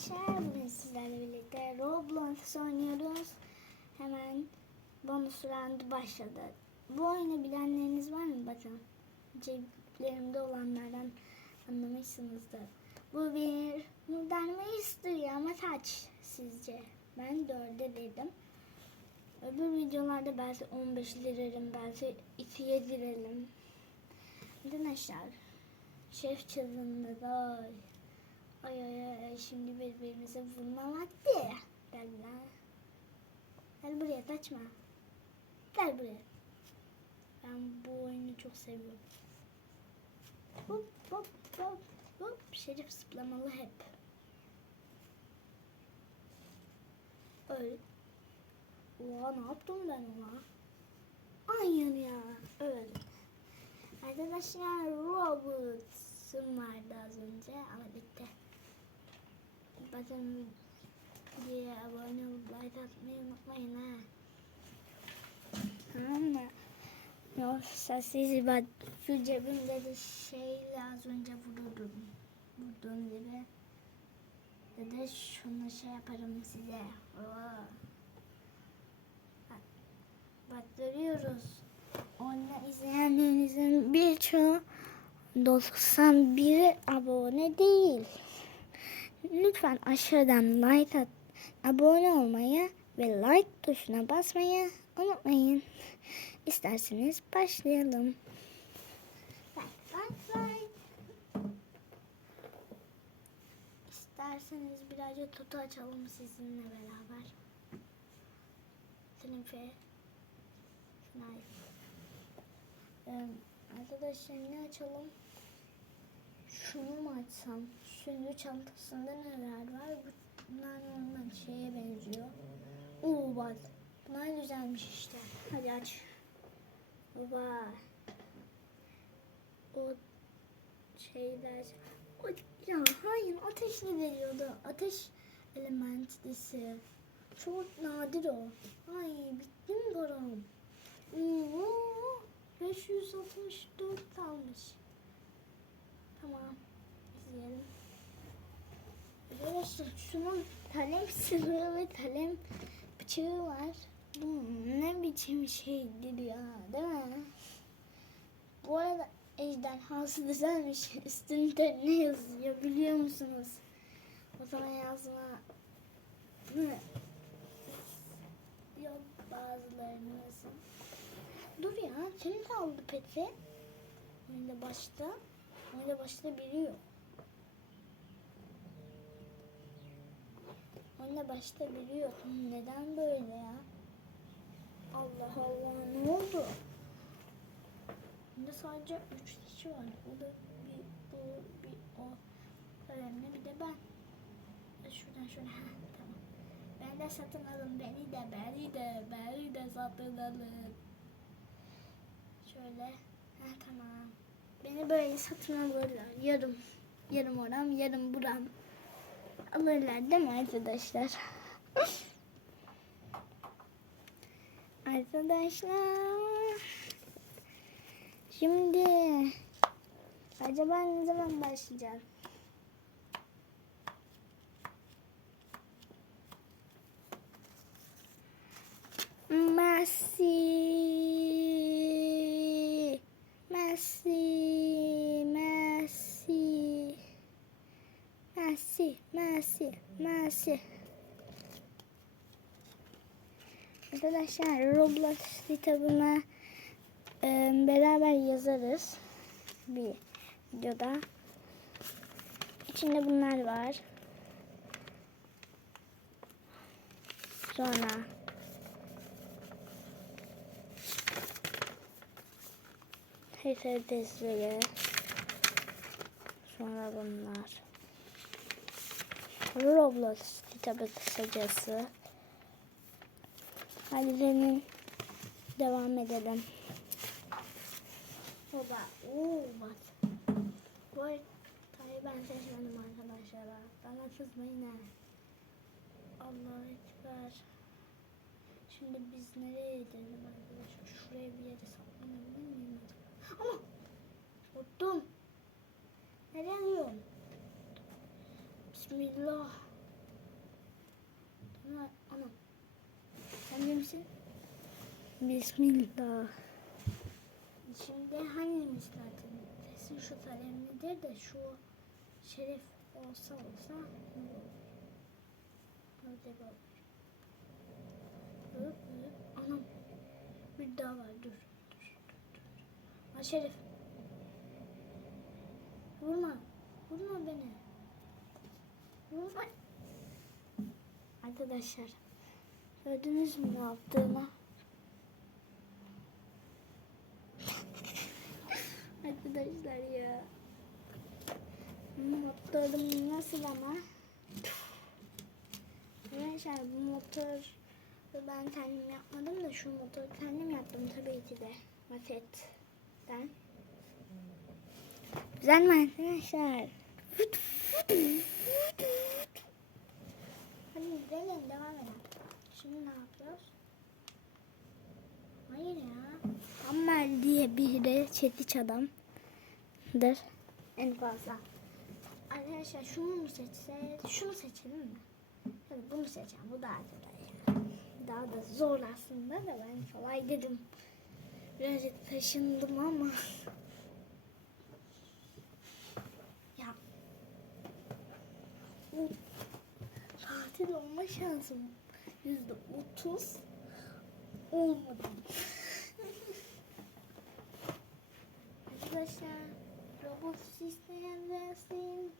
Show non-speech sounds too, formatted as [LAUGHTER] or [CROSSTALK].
arkadaşlar bugün sizlerle birlikte Roblox oynuyoruz. Hemen bonus round başladı. Bu oyunu bilenleriniz var mı? Bakın ceplerimde olanlardan anlamışsınızdır. Bu bir Modern Mystery ama kaç sizce? Ben dörde dedim. Öbür videolarda belki 15 lirelim, belki 2'ye girelim. Arkadaşlar, şef çılgınlığı Ay ay ay şimdi birbirimize vurma vakti. Gel lan. Gel buraya kaçma. Gel buraya. Ben bu oyunu çok seviyorum. Hop hop hop hop. Şerif zıplamalı hep. Öl. Oha ne yaptım ben ona? Aynen ya. Öldüm. Arkadaşlar Robots'um vardı az önce ama bitti. Bakın diye abone olup like atmayı unutmayın ha. Tamam mı? Yoksa sizi bak şu cebimde de şeyle az önce vururdum. Vurduğum gibi. Ve de şunu şey yaparım size. Oo. Bak, bak görüyoruz. Onu izleyenlerinizin birçoğu 91 abone değil. Lütfen aşağıdan like at, abone olmayı ve like tuşuna basmayı unutmayın. İsterseniz başlayalım. Like, like, like. İsterseniz birazcık tutu açalım sizinle beraber. Sınıfı. Nice. Ee, arkadaşlar ne açalım? Şunu mu açsam? Şunu çantasında neler var? Bunlar normal şeye benziyor. Oo bak. Bunlar güzelmiş işte. Hadi aç. Vay. O şeyler. O, ya hayır ateşli veriyordu. Ateş elementlisi. Çok nadir o. Ay bitti mi param? Oo, 564 kalmış. Tamam. İzleyelim. Arkadaşlar şunun kalem sırrı ve kalem bıçağı var. Bu ne biçim şeydir ya değil mi? Bu arada ejderhası güzelmiş. Üstünde ne yazıyor biliyor musunuz? O zaman yazma yok bazılarınızın. Dur ya kim kaldı peki? Önde başta. Önde başta biri yok. Önde başta biri yok. Neden böyle ya? Allah Allah ne oldu? Önde sadece üç kişi var. O da bir bu bir o. Önemli bir de ben. Şuradan şöyle. Ha, tamam. Ben de satın alın. Beni de beni de beni de satın alın. Şöyle. Ha tamam. Beni böyle satın alırlar. Yarım. Yarım oram, yarım buram. Alırlar değil mi arkadaşlar? arkadaşlar. Şimdi acaba ne zaman başlayacağız? Messi. Messi. Messi. Messi. Arkadaşlar Roblox kitabına e, beraber yazarız bir videoda. İçinde bunlar var. Sonra testleri. Sonra bunlar. Roblox kitabı kısacası. Hadi benim devam edelim. Baba, ooo bak. Bu haritayı ben seçmedim arkadaşlar. Bana kızmayın ha. Allah ekber. Şimdi biz nereye gidelim arkadaşlar? Şuraya bir yere saklanabilir miyim? Ama! Korktum. Bismillah. Ana. Sen de misin? Bismillah. Şimdi hangimiz zaten? Kesin şu kalemlidir de şu şeref olsa olsa ne olur? Anam. Bir daha var dur. dur, dur, dur. Ha şeref. Vurma. Arkadaşlar. Gördünüz mü ne yaptığımı? [LAUGHS] Arkadaşlar ya. Motorum nasıl ama? Arkadaşlar bu motor ben kendim yapmadım da şu motoru kendim yaptım tabii ki de. Mafet'ten. Güzel mi arkadaşlar? Hadi gidelim devam edelim. Şimdi ne yapıyoruz? Hayır ya. Ammel diye biri çekiç adamdır. En fazla. Arkadaşlar şunu mu seçsek? Şunu seçelim mi? Hadi bunu seçelim. Bu daha kolay. Daha da zor aslında da ben kolay dedim. Birazcık taşındım ama. ya. Bu tatil olma şansım yüzde otuz olmadı. Arkadaşlar robot isteyen versin.